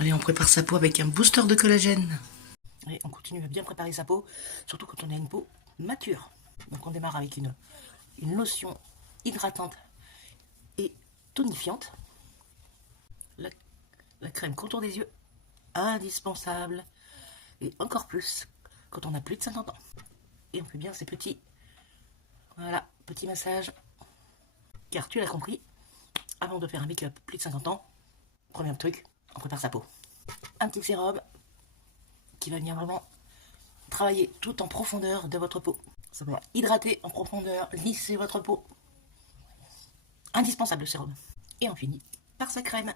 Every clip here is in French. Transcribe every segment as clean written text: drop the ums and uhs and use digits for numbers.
Allez, on prépare sa peau avec un booster de collagène. Et on continue à bien préparer sa peau, surtout quand on a une peau mature. Donc on démarre avec une lotion hydratante et tonifiante. La crème contour des yeux, indispensable. Et encore plus quand on a plus de 50 ans. Et on fait bien ces petits, voilà, petits massages. Car tu l'as compris, avant de faire un make-up plus de 50 ans, premier truc, on prépare sa peau. Un petit sérum qui va venir vraiment travailler tout en profondeur de votre peau. Ça va hydrater en profondeur, lisser votre peau. Indispensable le sérum. Et on finit par sa crème.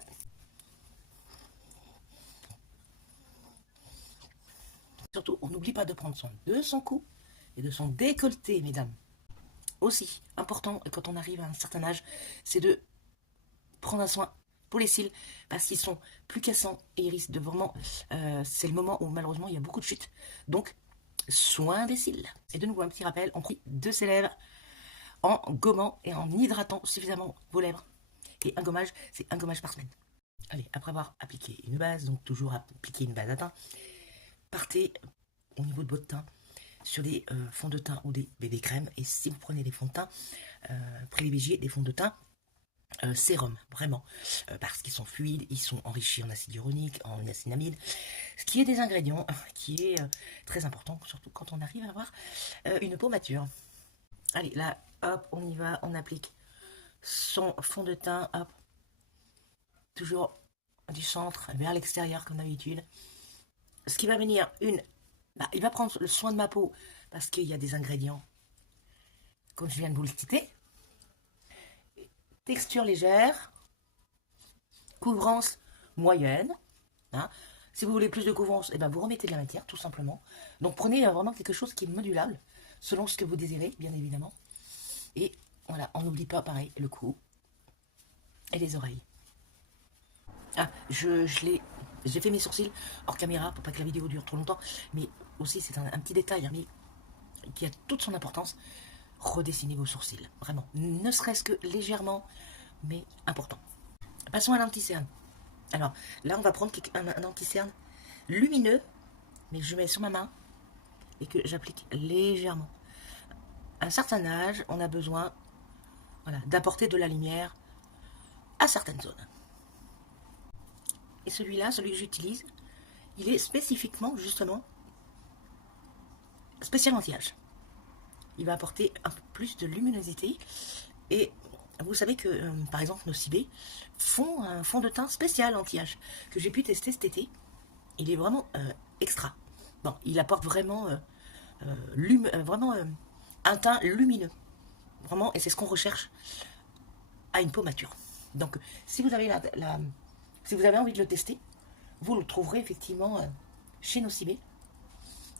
Surtout, on n'oublie pas de prendre soin de son cou et de son décolleté, mesdames. Aussi, important, quand on arrive à un certain âge, c'est de prendre un soin pour les cils, parce qu'ils sont plus cassants et ils risquent de vraiment... c'est le moment où malheureusement il y a beaucoup de chutes. Donc, soin des cils. Et de nouveau, un petit rappel, on prie de ses lèvres en gommant et en hydratant suffisamment vos lèvres. Et un gommage, c'est un gommage par semaine. Allez, après avoir appliqué une base, donc toujours appliquer une base à teint, partez au niveau de votre teint sur des fonds de teint ou des bébés crèmes. Et si vous prenez des fonds de teint, privilégiez des fonds de teint sérum, vraiment, parce qu'ils sont fluides, ils sont enrichis en acide hyaluronique, en niacinamide, ce qui est des ingrédients qui est très important, surtout quand on arrive à avoir une peau mature. Allez, là, hop, on y va, on applique son fond de teint, hop, toujours du centre vers l'extérieur comme d'habitude. Ce qui va venir, il va prendre le soin de ma peau parce qu'il y a des ingrédients, comme je viens de vous le citer. Texture légère, couvrance moyenne. Hein. Si vous voulez plus de couvrance, eh ben vous remettez de la matière, tout simplement. Donc prenez vraiment quelque chose qui est modulable, selon ce que vous désirez, bien évidemment. Et voilà, on n'oublie pas, pareil, le cou et les oreilles. Ah, j'ai fait mes sourcils hors caméra pour pas que la vidéo dure trop longtemps, mais aussi c'est un petit détail, hein, mais qui a toute son importance. Redessinez vos sourcils, vraiment, ne serait-ce que légèrement, mais important. Passons à l'anti-cerne. Alors là, on va prendre un anti-cerne lumineux, mais que je mets sur ma main et que j'applique légèrement. À un certain âge, on a besoin, voilà, d'apporter de la lumière à certaines zones. Et celui-là, celui que j'utilise, il est spécifiquement, justement, spécial anti-âge. Il va apporter un peu plus de luminosité. Et vous savez que, par exemple, nos Cibé font un fond de teint spécial anti-âge que j'ai pu tester cet été. Il est vraiment extra. Bon, il apporte vraiment, vraiment un teint lumineux. Vraiment, et c'est ce qu'on recherche à une peau mature. Donc, si vous avez, si vous avez envie de le tester, vous le trouverez effectivement chez nos Cibé.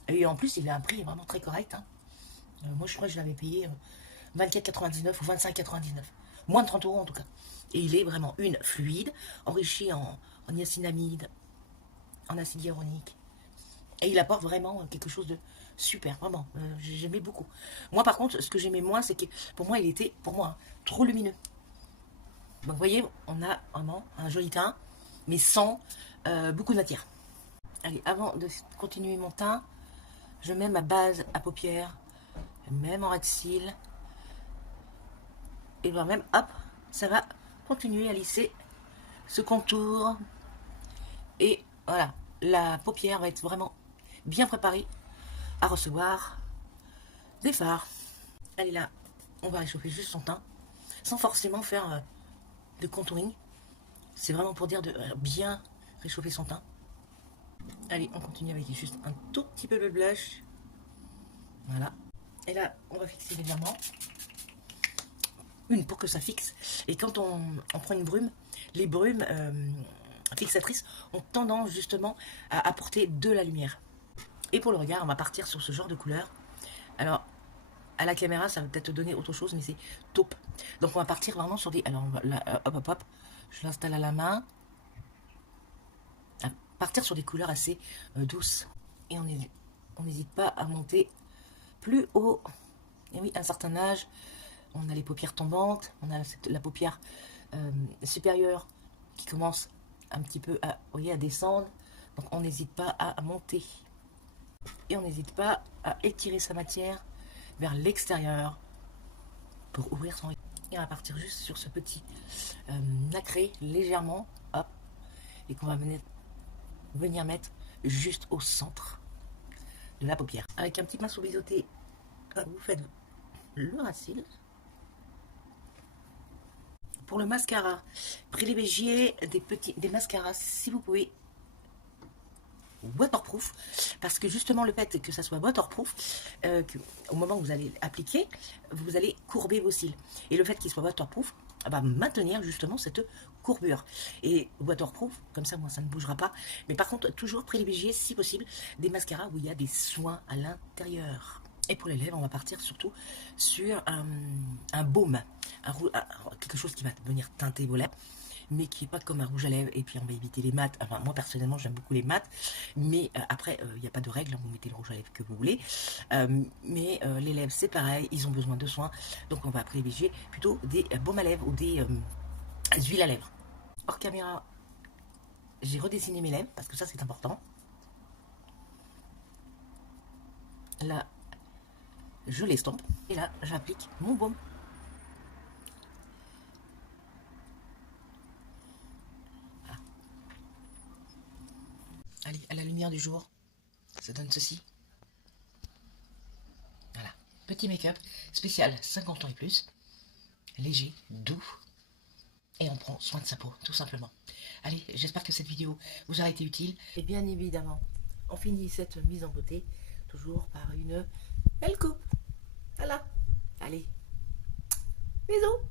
Et en plus, il a un prix vraiment très correct. Hein. Moi, je crois que je l'avais payé 24,99 ou 25,99. Moins de 30 € en tout cas. Et il est vraiment fluide, enrichi en niacinamide, en acide hyaluronique. Et il apporte vraiment quelque chose de super, vraiment. J'aimais beaucoup. Moi, par contre, ce que j'aimais moins, c'est que pour moi, il était, trop lumineux. Donc, vous voyez, on a vraiment un joli teint, mais sans beaucoup de matière. Allez, avant de continuer mon teint, je mets ma base à paupières, même en ras de cils. Et bien même, hop, ça va continuer à lisser ce contour. Et voilà, la paupière va être vraiment bien préparée à recevoir des fards. Allez là, on va réchauffer juste son teint, sans forcément faire de contouring. C'est vraiment pour dire de bien réchauffer son teint. Allez, on continue avec juste un tout petit peu de blush. Voilà. Et là, on va fixer légèrement. Pour que ça fixe. Et quand on prend une brume, les brumes fixatrices ont tendance justement à apporter de la lumière. Et pour le regard, on va partir sur ce genre de couleur. Alors, à la caméra, ça va peut-être donner autre chose, mais c'est taupe. Donc on va partir vraiment sur des... Alors, hop, je l'installe à la main. À partir sur des couleurs assez douces. Et on n'hésite pas à monter plus haut. Et oui, à un certain âge, on a les paupières tombantes, on a la paupière supérieure qui commence un petit peu à, vous voyez, à descendre. Donc on n'hésite pas à monter. Et on n'hésite pas à étirer sa matière vers l'extérieur pour ouvrir son... Et on va partir juste sur ce petit nacré légèrement, hop, et qu'on va venir mettre juste au centre de la paupière. Avec un petit pinceau biseauté, vous faites le racine. Pour le mascara, privilégiez des mascaras, si vous pouvez, waterproof, parce que justement le fait que ça soit waterproof, au moment où vous allez appliquer, vous allez courber vos cils. Et le fait qu'il soit waterproof va maintenir justement cette courbure. Et waterproof, comme ça, moi, ça ne bougera pas. Mais par contre, toujours privilégier, si possible, des mascaras où il y a des soins à l'intérieur. Et pour les lèvres, on va partir surtout sur un baume, quelque chose qui va venir teinter vos lèvres, mais qui n'est pas comme un rouge à lèvres. Et puis on va éviter les mats. Enfin, moi personnellement, j'aime beaucoup les mats, mais après, il n'y a pas de règle, vous mettez le rouge à lèvres que vous voulez. Mais les lèvres, c'est pareil, ils ont besoin de soins. Donc on va privilégier plutôt des baumes à lèvres ou des huiles à lèvres. Hors caméra, j'ai redessiné mes lèvres, parce que ça c'est important. Là, je l'estompe, et là, j'applique mon baume. Voilà. Allez, à la lumière du jour, ça donne ceci. Voilà, petit make-up spécial 50 ans et plus, léger, doux, et on prend soin de sa peau, tout simplement. Allez, j'espère que cette vidéo vous aura été utile. Et bien évidemment, on finit cette mise en beauté toujours par une belle coupe. Voilà. Allez. Bisous.